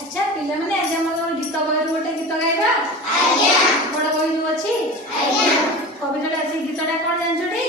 अच्छा पिला माने आज हम गीत बही गोटे गीत गाइबा बड़ बही जो अच्छी कविता गीतटा कौन जानछटी